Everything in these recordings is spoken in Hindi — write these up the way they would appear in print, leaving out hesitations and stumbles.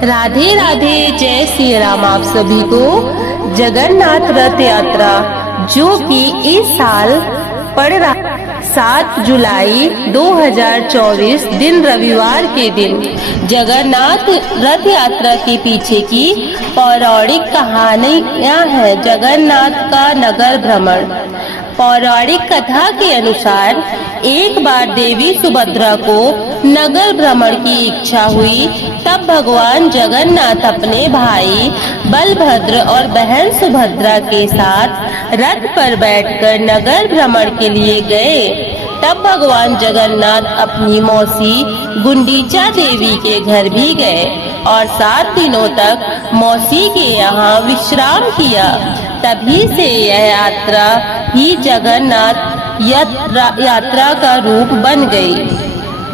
राधे राधे, जय श्री राम। आप सभी को जगन्नाथ रथ यात्रा जो कि इस साल पड़ रहा 7 जुलाई 2024 दिन रविवार के दिन जगन्नाथ रथ यात्रा के पीछे की पौराणिक कहानियां हैं। जगन्नाथ का नगर भ्रमण। पौराणिक कथा के अनुसार एक बार देवी सुभद्रा को नगर भ्रमण की इच्छा हुई। तब भगवान जगन्नाथ अपने भाई बलभद्र और बहन सुभद्रा के साथ रथ पर बैठकर नगर भ्रमण के लिए गए। तब भगवान जगन्नाथ अपनी मौसी गुंडीचा देवी के घर भी गए और 7 दिनों तक मौसी के यहाँ विश्राम किया। तभी से यह यात्रा ही जगन्नाथ यात्रा का रूप बन गई।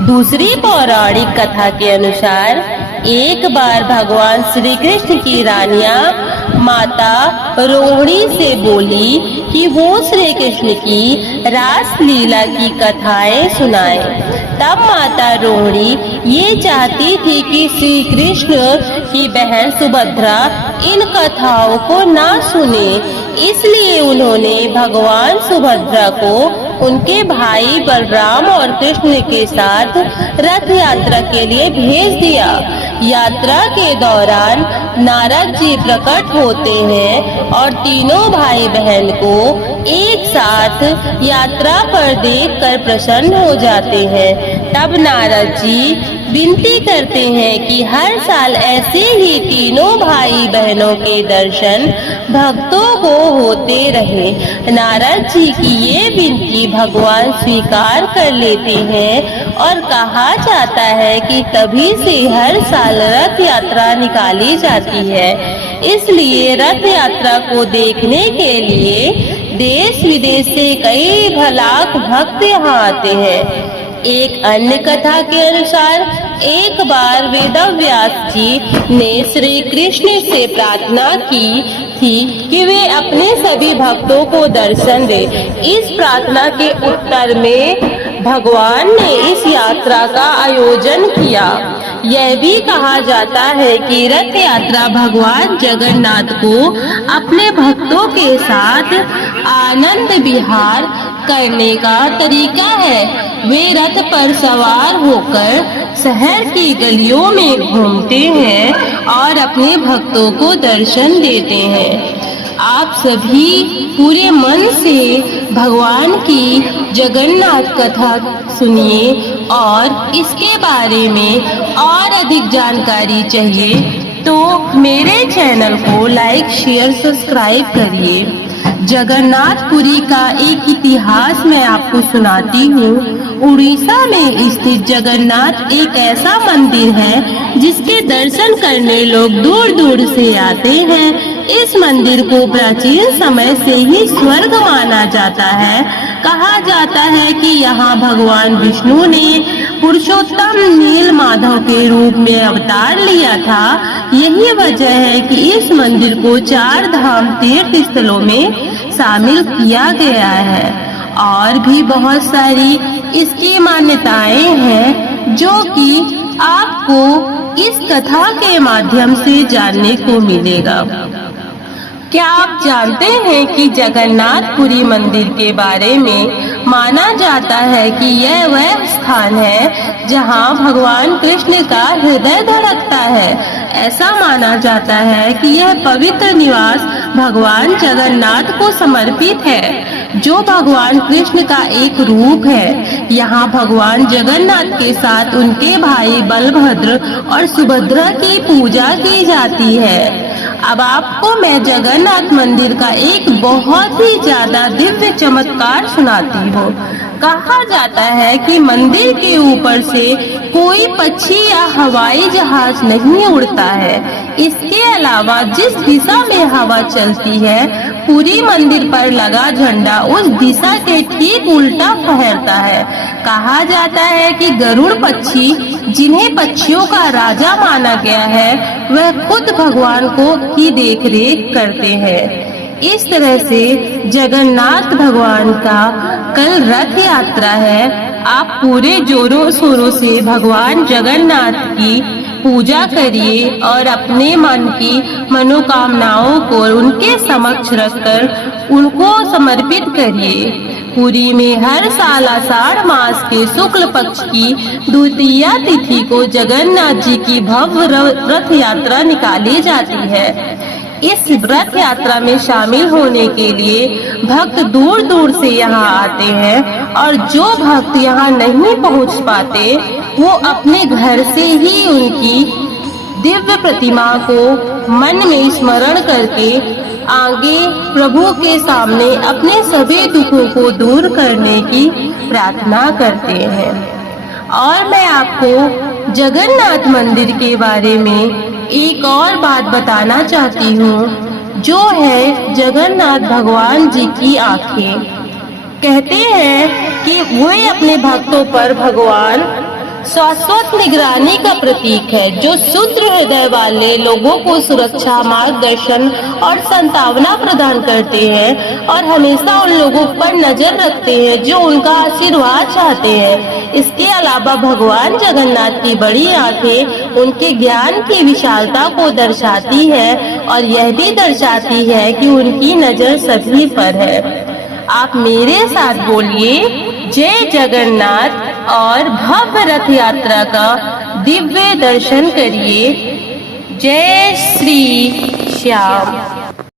दूसरी पौराणिक कथा के अनुसार एक बार भगवान श्री कृष्ण की रानियां माता रोहिणी से बोली कि वो श्री कृष्ण की रास लीला की कथाएं सुनाएं। तब माता रोहिणी ये चाहती थी कि श्री कृष्ण की बहन सुभद्रा इन कथाओं को ना सुने, इसलिए उन्होंने भगवान सुभद्रा को उनके भाई बलराम और कृष्ण के साथ रथ यात्रा के लिए भेज दिया। यात्रा के दौरान नारद जी प्रकट होते हैं और तीनों भाई बहन को एक साथ यात्रा पर देखकर प्रसन्न हो जाते हैं। तब नारद जी विनती करते हैं कि हर साल ऐसे ही तीनों भाई बहनों के दर्शन भक्तों को होते रहे। नारद जी की ये विनती भगवान स्वीकार कर लेते हैं और कहा जाता है कि तभी से हर साल रथ यात्रा निकाली जाती है। इसलिए रथ यात्रा को देखने के लिए देश विदेश से कई लाख भक्त यहाँ आते हैं। एक अन्य कथा के अनुसार एक बार वेदव्यास जी ने श्री कृष्ण से प्रार्थना की थी कि वे अपने सभी भक्तों को दर्शन दे। इस प्रार्थना के उत्तर में भगवान ने इस यात्रा का आयोजन किया। यह भी कहा जाता है कि रथ यात्रा भगवान जगन्नाथ को अपने भक्तों के साथ आनंद विहार करने का तरीका है। वे रथ पर सवार होकर शहर की गलियों में घूमते हैं और अपने भक्तों को दर्शन देते हैं। आप सभी पूरे मन से भगवान की जगन्नाथ कथा सुनिए और इसके बारे में और अधिक जानकारी चाहिए तो मेरे चैनल को लाइक, शेयर, सब्सक्राइब करिए। जगन्नाथपुरी का एक इतिहास मैं आपको सुनाती हूँ। उड़ीसा में स्थित जगन्नाथ एक ऐसा मंदिर है जिसके दर्शन करने लोग दूर दूर से आते हैं। इस मंदिर को प्राचीन समय से ही स्वर्ग माना जाता है। कहा जाता है कि यहाँ भगवान विष्णु ने पुरुषोत्तम नील माधव के रूप में अवतार लिया था। यही वजह है कि इस मंदिर को 4 धाम तीर्थ स्थलों में शामिल किया गया है। और भी बहुत सारी इसकी मान्यताएं हैं जो कि आपको इस कथा के माध्यम से जानने को मिलेगा। क्या आप जानते हैं कि जगन्नाथपुरी मंदिर के बारे में माना जाता है कि यह वह स्थान है जहां भगवान कृष्ण का हृदय धड़कता है। ऐसा माना जाता है कि यह पवित्र निवास भगवान जगन्नाथ को समर्पित है, जो भगवान कृष्ण का एक रूप है। यहाँ भगवान जगन्नाथ के साथ उनके भाई बलभद्र और सुभद्रा की पूजा की जाती है। अब आपको मैं जगन्नाथ मंदिर का एक बहुत ही ज्यादा दिव्य चमत्कार सुनाती हूँ। कहा जाता है कि मंदिर के ऊपर से कोई पक्षी या हवाई जहाज नहीं उड़ता है। इसके अलावा जिस दिशा में हवा चलती है, पूरी मंदिर पर लगा झंडा उस दिशा के ठीक उल्टा फहरता है। कहा जाता है कि गरुड़ पक्षी, जिन्हें पक्षियों का राजा माना गया है, वह खुद भगवान को की देखरेख करते हैं। इस तरह से जगन्नाथ भगवान का कल रथ यात्रा है। आप पूरे जोरों शोरों से भगवान जगन्नाथ की पूजा करिए और अपने मन की मनोकामनाओं को उनके समक्ष रखकर उनको समर्पित करिए। पुरी में हर साल आषाढ़ मास के शुक्ल पक्ष की द्वितीया तिथि को जगन्नाथ जी की भव्य रथ यात्रा निकाली जाती है। इस रथ यात्रा में शामिल होने के लिए भक्त दूर दूर से यहाँ आते हैं और जो भक्त यहाँ नहीं पहुँच पाते वो अपने घर से ही उनकी दिव्य प्रतिमा को मन में स्मरण करके आगे प्रभु के सामने अपने सभी दुखों को दूर करने की प्रार्थना करते हैं। और मैं आपको जगन्नाथ मंदिर के बारे में एक और बात बताना चाहती हूँ, जो है जगन्नाथ भगवान जी की आंखें। कहते हैं कि वह अपने भक्तों पर भगवान शाश्वत निगरानी का प्रतीक है, जो शुद्ध हृदय वाले लोगों को सुरक्षा, मार्गदर्शन और संतावना प्रदान करते हैं और हमेशा उन लोगों पर नजर रखते हैं जो उनका आशीर्वाद चाहते हैं। इसके अलावा भगवान जगन्नाथ की बड़ी आंखें उनके ज्ञान की विशालता को दर्शाती है और यह भी दर्शाती है कि उनकी नजर सभी पर है। आप मेरे साथ बोलिए, जय जगन्नाथ और भव्य रथ यात्रा का दिव्य दर्शन करिए। जय श्री श्याम।